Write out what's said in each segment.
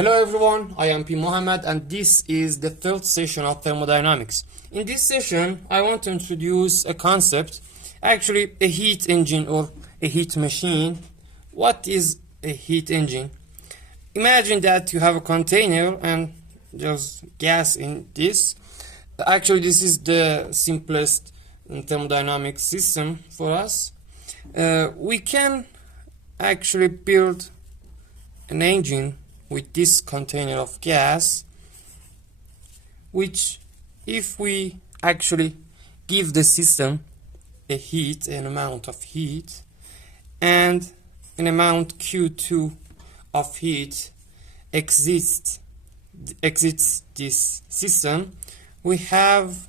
Hello everyone, I am P. Mohammed and this is the third session of thermodynamics. In this session, I want to introduce a concept, actually a heat engine or a heat machine. What is a heat engine? Imagine that you have a container and there's gas in this. Actually, this is the simplest thermodynamic system for us. We can actually build an engine with this container of gas, which if we actually give the system an amount of heat and an amount Q2 of heat exits this system, we have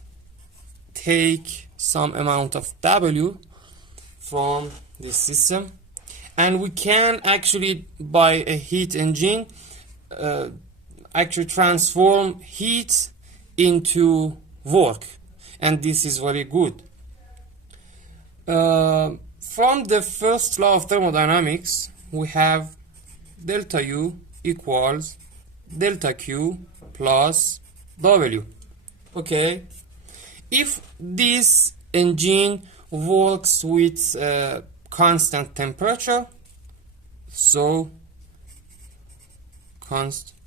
take some amount of W from this system, and we can actually by a heat engine actually transform heat into work, and this is very good. From the first law of thermodynamics, we have delta U equals delta Q plus W. Okay, if this engine works with constant temperature, so constant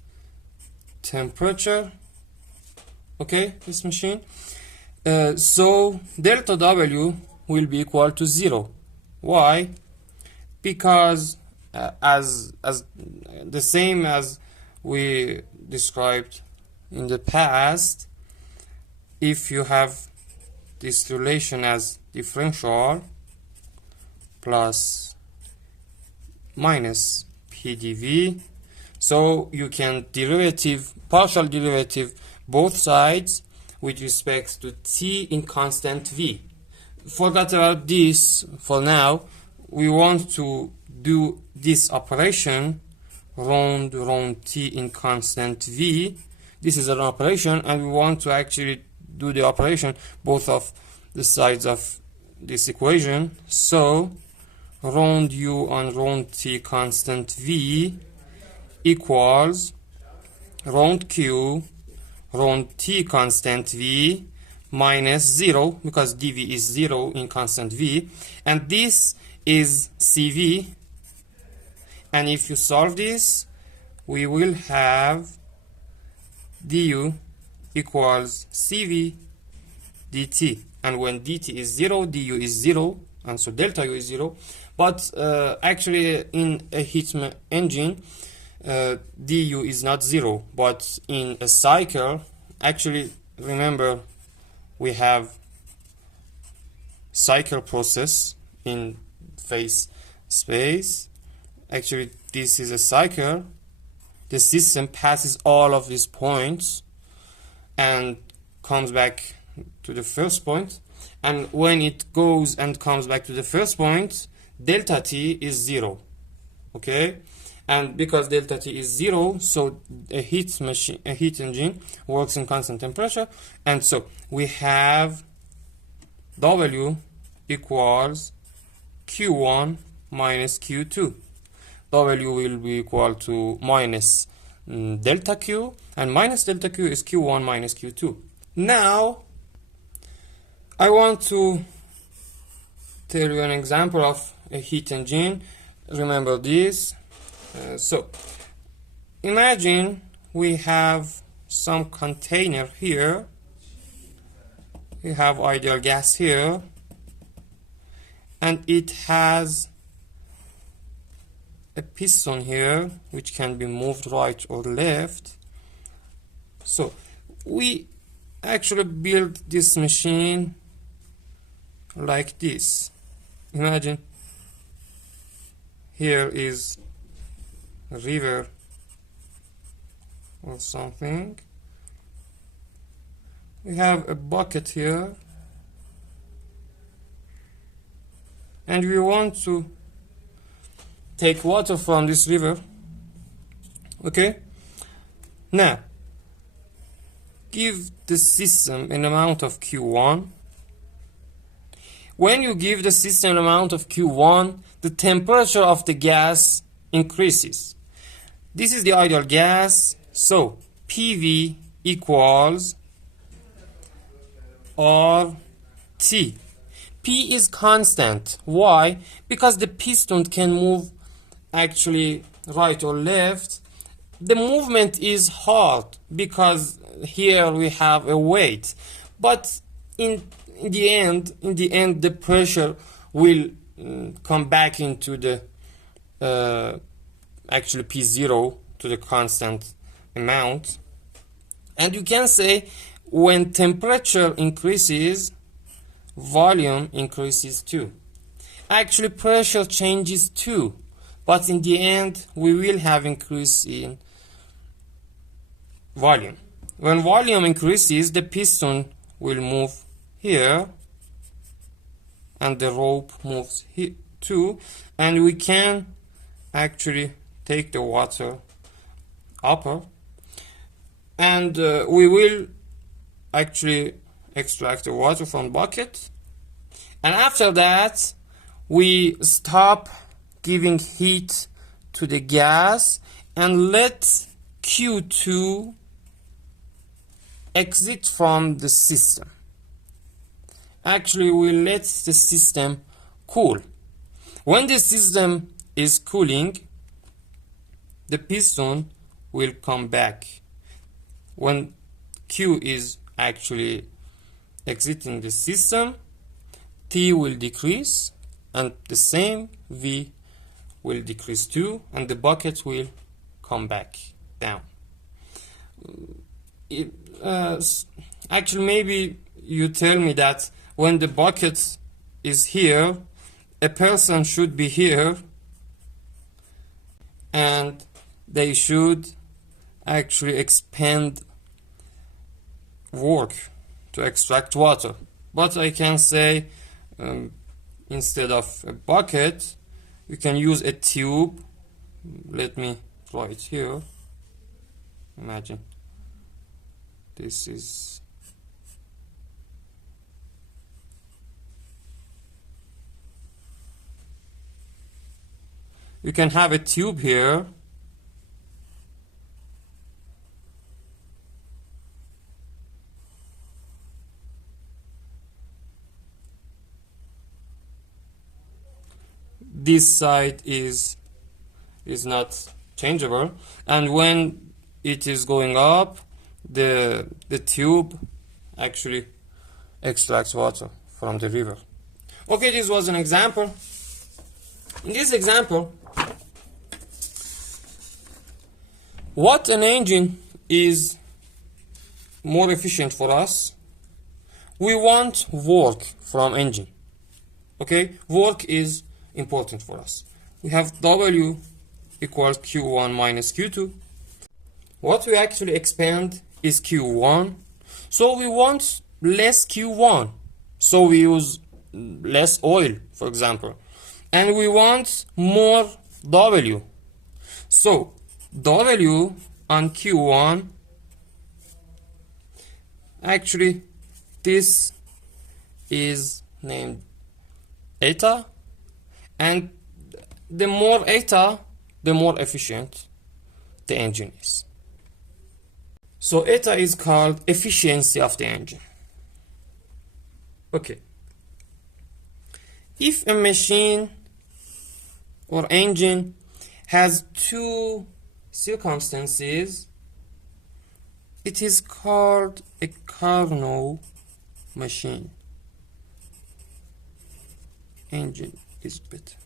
temperature, okay, this machine, so delta W will be equal to 0. Why? Because as the same as we described in the past, if you have this relation as differential plus minus PdV, so you can partial derivative both sides with respect to t in constant V. Forget about this for now. We want to do this operation round t in constant V. This is an operation, and we want to actually do the operation both of the sides of this equation. So round u on round t constant V equals round q round t constant V minus 0, because dV is 0 in constant V, and this is CV. And if you solve this, we will have du equals CV dt, and when dt is 0, du is 0, and so delta u is 0. But actually in a heat engine, du is not 0, but in a cycle, actually remember we have cycle process in phase space. Actually this is a cycle. The system passes all of these points and comes back to the first point, and when it goes and comes back to the first point, delta t is 0. Okay, and because delta t is 0, so a heat engine works in constant temperature, and so we have W equals Q1 minus Q2. W will be equal to minus delta Q, and minus delta Q is Q1 minus Q2. Now I want to tell you an example of a heat engine. Remember this. So imagine we have some container here, we have ideal gas here, and it has a piston here which can be moved right or left. So we actually build this machine like this. Imagine here is a river or something. We have a bucket here, and we want to take water from this river. Okay, now give the system an amount of Q1. When you give the system an amount of Q1, the temperature of the gas increases. This is the ideal gas, so PV equals RT. P is constant. Why? Because the piston can move actually right or left. The movement is hard because here we have a weight, but in the end the pressure will come back into the actually P0 to the constant amount. And you can say when temperature increases, volume increases too. Actually pressure changes too, but in the end we will have increase in volume. When volume increases, the piston will move here and the rope moves here too, and we can actually take the water upper, and we will actually extract the water from bucket, and after that we stop giving heat to the gas and let Q2 exit from the system. Actually we let the system cool. When the system is cooling, the piston will come back. When Q is actually exiting the system, T will decrease and the same V will decrease too, and the bucket will come back down. Actually maybe you tell me that when the bucket is here, a person should be here and they should actually expend work to extract water. But I can say instead of a bucket you can use a tube. Let me draw it here. Imagine this is you can have a tube here, this side is not changeable, and when it is going up, the tube actually extracts water from the river. Okay, this was an example. In this example, what an engine is more efficient for us? We want work from engine. Okay, work is important for us. We have W equals Q1 minus Q2. What we actually expand is Q1, so we want less Q1, so we use less oil, for example, and we want more W, so W on Q1, actually this is named eta, and the more eta, the more efficient the engine is. So eta is called efficiency of the engine. Okay. If a machine or engine has two circumstances, it is called a Carnot machine. Engine is better.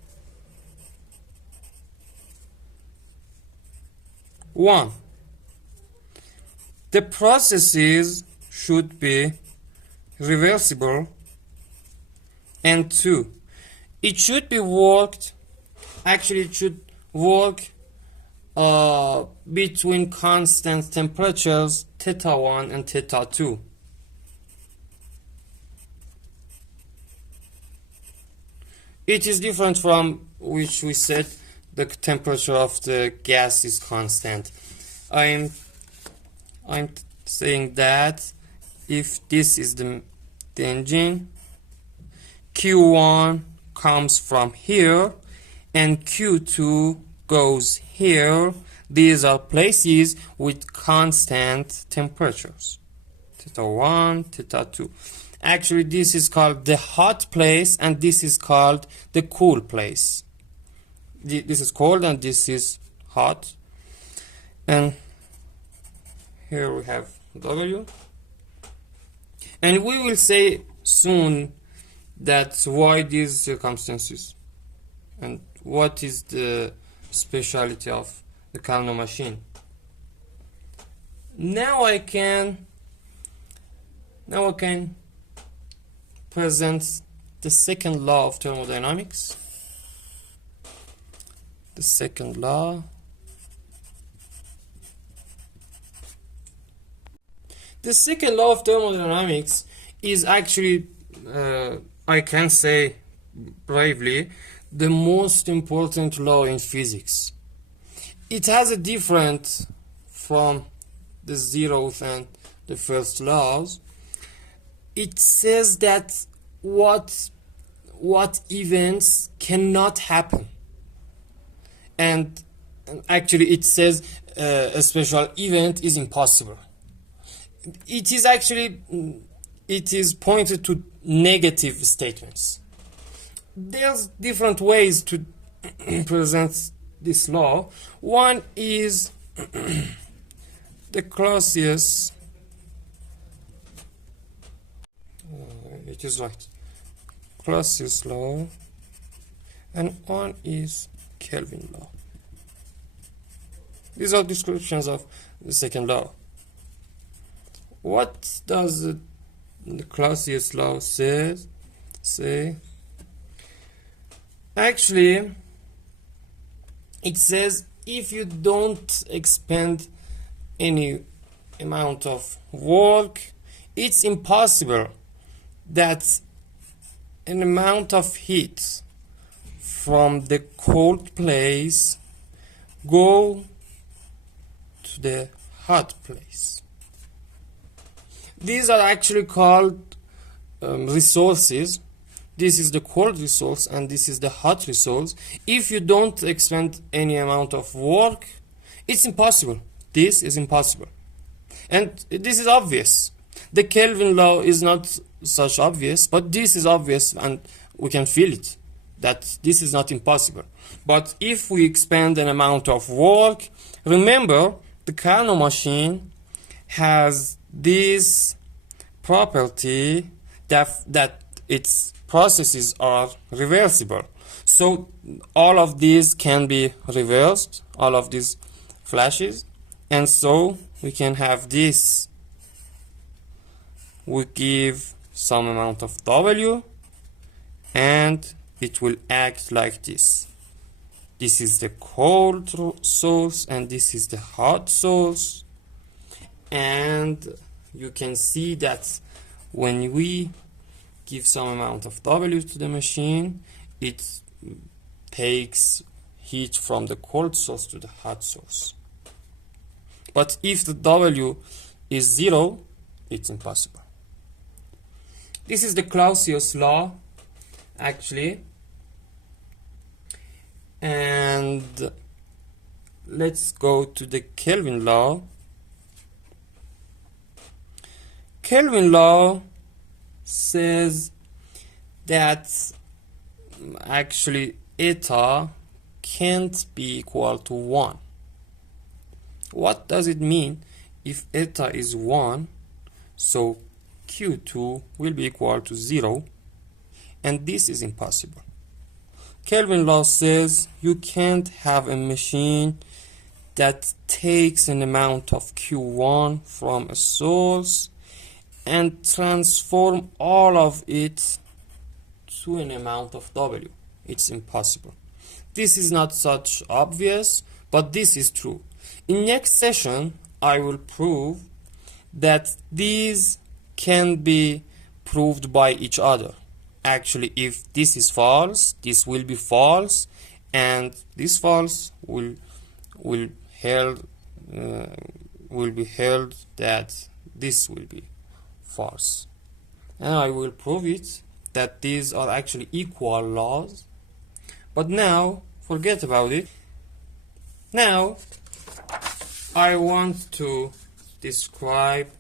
1. The processes should be reversible, and 2. It should be worked, actually it should work between constant temperatures theta 1 and theta 2. It is different from which we said the temperature of the gas is constant. I'm saying that if this is the engine, Q1 comes from here and Q2 goes here, These are places with constant temperatures. Theta 1, theta 2. Actually, this is called the hot place, and this is called the cool place. This is cold and this is hot. And here we have W. And we will say soon that why these circumstances and what is the speciality of the Carnot machine. Now I can present the second law of thermodynamics. The second law. The second law of thermodynamics is actually, I can say bravely, the most important law in physics. It has a difference from the zeroth and the first laws. It says that what events cannot happen, and actually it says a special event is impossible. It is pointed to negative statements. There's different ways to present this law. One is the Clausius. It is right. Clausius law, and one is Kelvin law. These are descriptions of the second law. What does the Clausius law say? Actually, it says if you don't expend any amount of work, it's impossible that an amount of heat from the cold place go to the hot place. These are actually called resources. This is the cold resource and this is the hot resource. If you don't expend any amount of work, it's impossible. This is impossible. And this is obvious. The Kelvin law is not such obvious, but this is obvious and we can feel it, that this is not impossible. But if we expend an amount of work, remember the Carnot machine has this property that its processes are reversible. So all of these can be reversed, all of these flashes, and so we can have this. We give some amount of W and it will act like this. This is the cold source and this is the hot source, and you can see that when we give some amount of W to the machine, it takes heat from the cold source to the hot source. But if the W is 0, it's impossible. This is the Clausius law, actually. And let's go to the Kelvin law. Kelvin law says that actually eta can't be equal to 1. What does it mean? If eta is 1, so Q2 will be equal to 0, and this is impossible. Kelvin law says you can't have a machine that takes an amount of Q1 from a source and transform all of it to an amount of W. It's impossible. This is not such obvious, but this is true. In next session, I will prove that these can be proved by each other. Actually, if this is false, this will be false, and this false will be held that this will be false. And I will prove it that these are actually equal laws. But now, forget about it. Now, I want to describe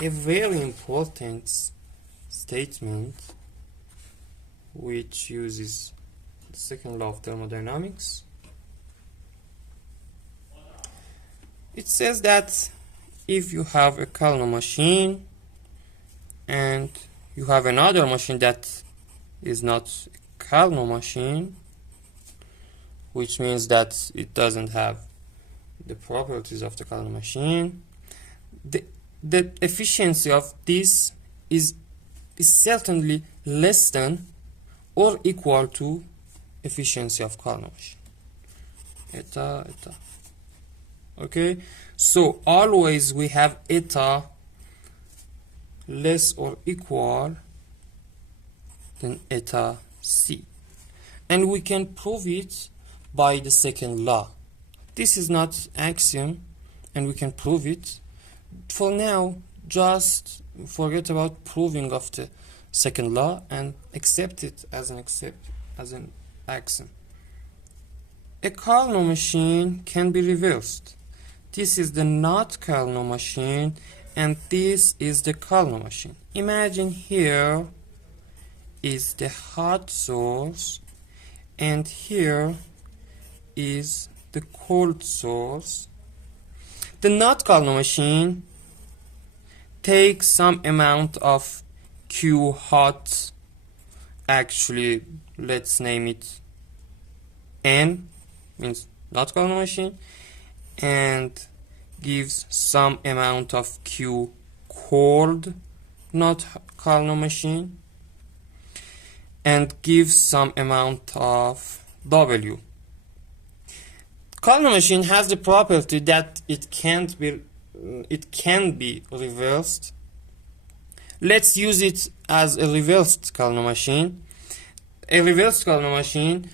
a very important statement which uses the second law of thermodynamics. It says that if you have a Carnot machine and you have another machine that is not a Carnot machine, which means that it doesn't have the properties of the Carnot machine, the efficiency of this is certainly less than or equal to efficiency of Carnot machine. Eta. Okay, so always we have eta less or equal than eta c, and we can prove it by the second law. This is not axiom, and we can prove it. For now, just forget about proving of the second law and accept it as an axiom. A Carnot machine can be reversed. This is the not Carnot machine, and this is the Carnot machine. Imagine here is the hot source, and here is the cold source. The not Carnot machine takes some amount of Q hot, actually let's name it N, means not Carnot machine, and gives some amount of Q cold, not Carnot machine, and gives some amount of W. Carnot machine has the property that it can be reversed. Let's use it as a reversed Carnot machine. A reversed Carnot machine,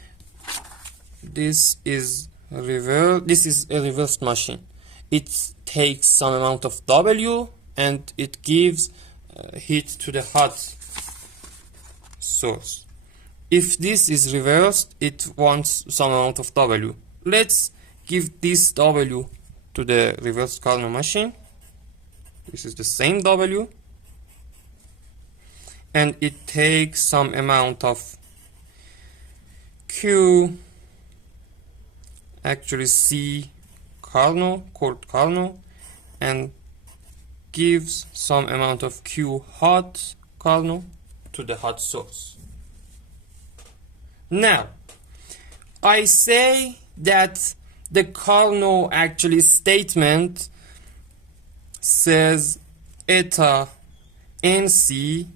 this is a reversed machine. It takes some amount of W and it gives heat to the hot source. If this is reversed, it wants some amount of W. Let's give this W to the reversed Carnot machine. This is the same W, and it takes some amount of Q, actually C Carnot, cold Carnot, and gives some amount of Q hot Carnot to the hot source. Now, I say that the Carnot actually statement says eta NC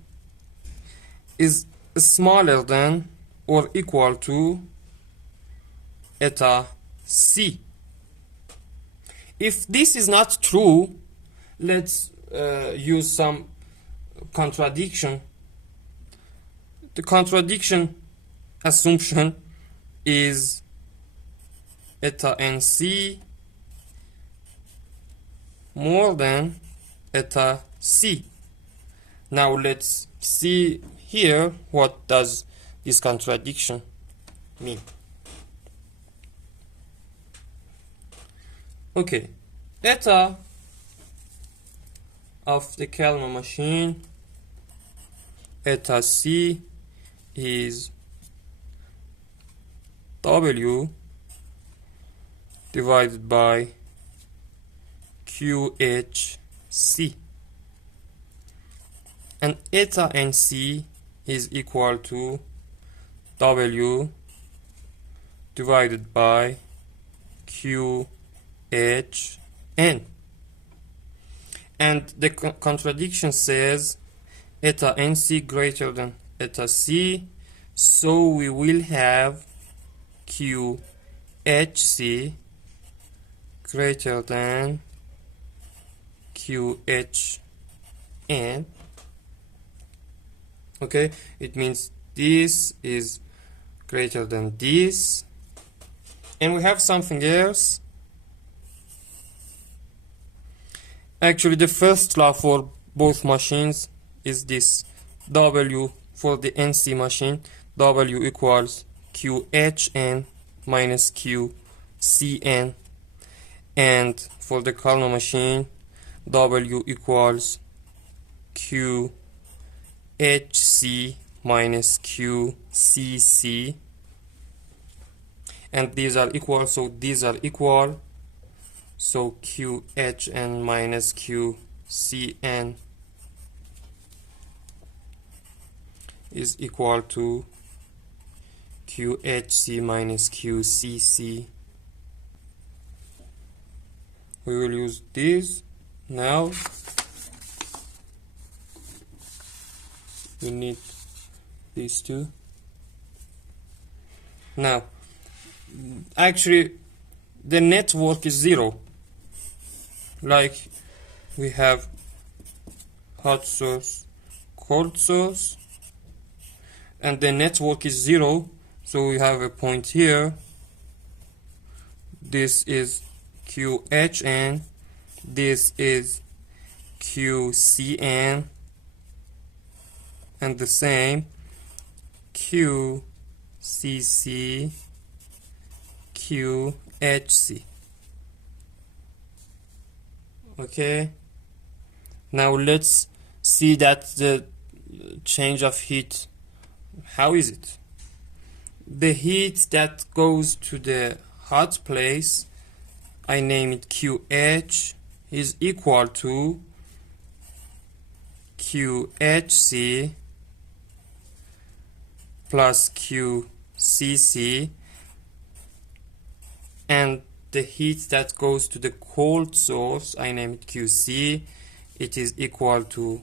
is smaller than or equal to eta C. If this is not true, let's use some contradiction. The contradiction assumption is eta NC more than eta C. Now let's see here what does this contradiction mean. Okay, eta of the Carnot machine, eta C is W divided by QHC, and eta NC is equal to W divided by QHN, and the contradiction says eta NC greater than eta C, so we will have QHC greater than QHN. Okay, it means this is greater than this, and we have something else. Actually, the first law for both machines is this: W for the NC machine, W equals QHN minus QCN, and for the Carnot machine, W equals QHC minus QCC, and these are equal, so these are equal, so QHN minus QCN is equal to QHC minus QCC. We will use these now. We need these two. Now, actually, the network is zero. Like we have hot source, cold source, and the network is zero. So we have a point here. This is QHN. This is QCN. And the same QCC, QHC. Okay, now let's see that the change of heat. How is it? The heat that goes to the hot place, I name it QH, is equal to QHC plus QCC, and the heat that goes to the cold source, I name it QC, it is equal to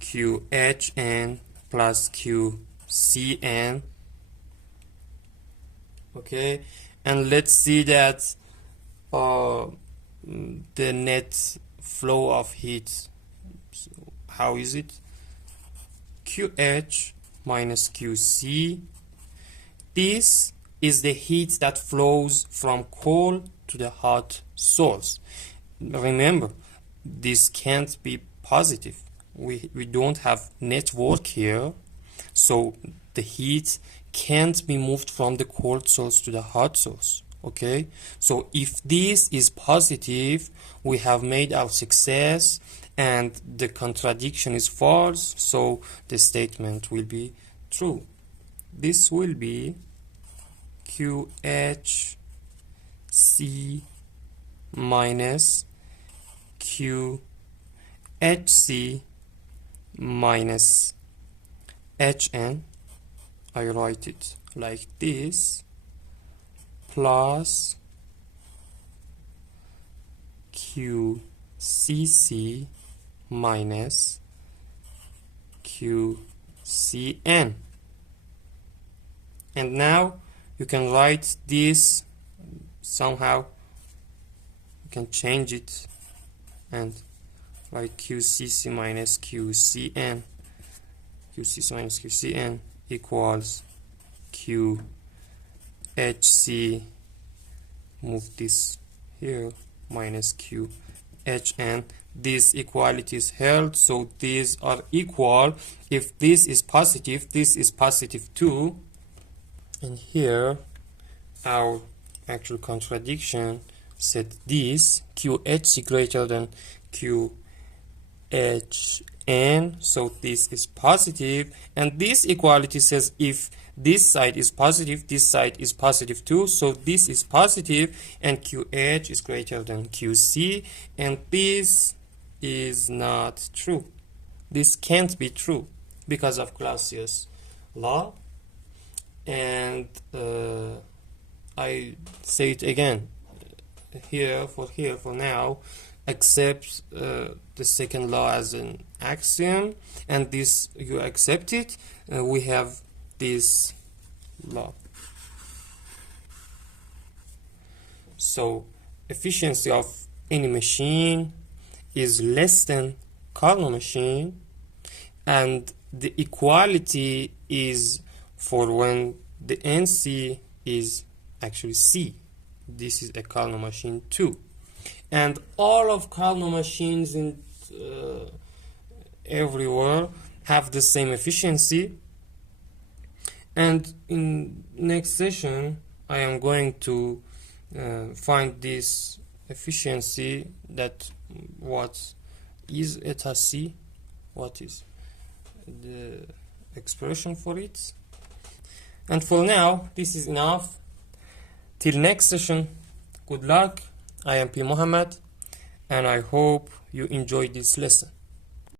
QHN plus QCN. Okay, and let's see that the net flow of heat. So how is it? QH minus QC. This is the heat that flows from cold to the hot source. Remember, this can't be positive. We don't have network here, so the heat can't be moved from the cold source to the hot source. Okay, so if this is positive, we have made our success, and the contradiction is false, so the statement will be true. This will be QHC minus QHC minus HN. I write it like this, plus QCC minus QCN. And now you can write this somehow. You can change it and write QCC minus QCN. QCC minus QCN equals QHC, move this here, minus QHN. This equality is held, so these are equal. If this is positive too. And here our actual contradiction said this QHC greater than QHN, so this is positive, and this equality says if this side is positive, this side is positive too, so this is positive, and QH is greater than QC, and this is not true. This can't be true because of Clausius' law. And I say it again for now, accept the second law as an axiom, and this you accept it. We have this law. So efficiency of any machine is less than Carnot machine, and the equality is for when the NC is actually C. This is a Carnot machine too, and all of Carnot machines in everywhere have the same efficiency. And in next session I am going to find this efficiency, that what is eta c, what is the expression for it. And for now, this is enough. Till next session, good luck. I am P. Mohammed, and I hope you enjoyed this lesson.